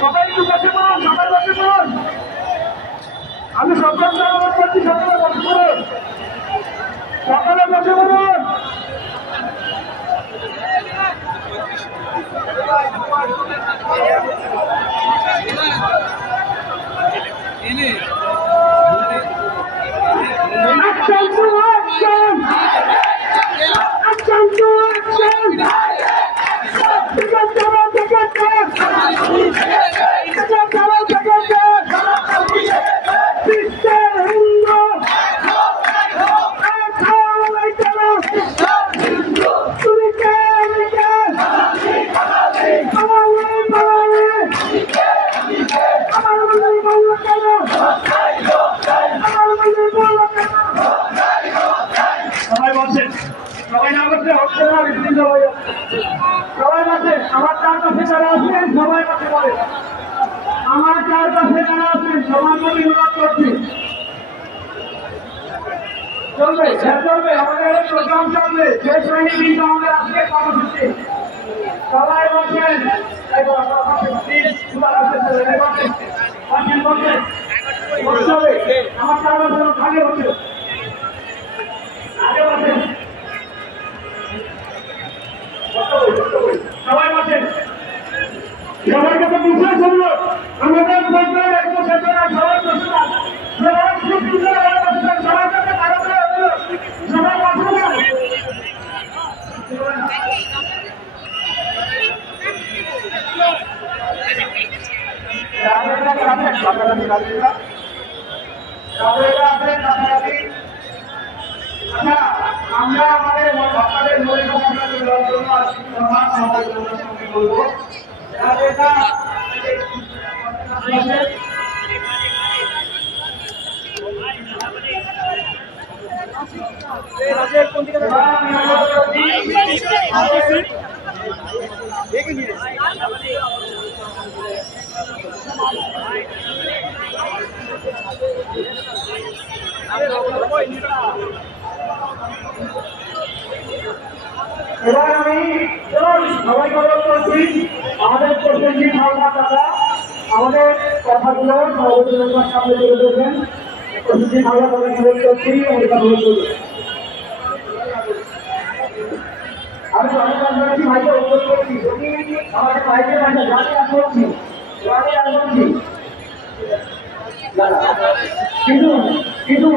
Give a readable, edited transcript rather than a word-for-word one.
সবাই একটু বসে পড়ুন, সবাই বসে পড়ুন। আমি সকলকে অনুরোধ করছি সকলে বসে পড়ুন, সকলে বসে পড়ুন। সবাই বসেন, সবাই না বসে হচ্ছে না, সবাই বসে। আমার চারপাশে যারা আছেন সবাই বসে পড়ে, আমার চারপাশে যারা আছেন সবার প্রতি অনুরোধ করছি। চলবে চলবে, আমাদের প্রোগ্রাম চলবে, শেষ হয়নি কিন্তু আমাদের আজকে কর্মসূচি। সবাই বসেন, আমার চারপাশে ভাগে হচ্ছে, আগে বসেন, সবাই বসেন। সবার কাছে বিশেষ হলো আমাদের সবাই বসে সবাই সবার কাছে কারো সবাই বসে আমরা আমাদের আপনাদের বলবো এবার আমি সবাইকে অনুরোধ করছি আমাদের প্রসেনজিৎ হালদার দাদা আমাদের কথাগুলো সভাপতির সামনে তুলে ধরবেন। প্রসেনজিৎ হালদার দাদাকে অনুরোধ করছি, আমি ভাইকে অনুরোধ করছি যদি আমাদের ভাইকে জানি আসছি কিন্তু কিন্তু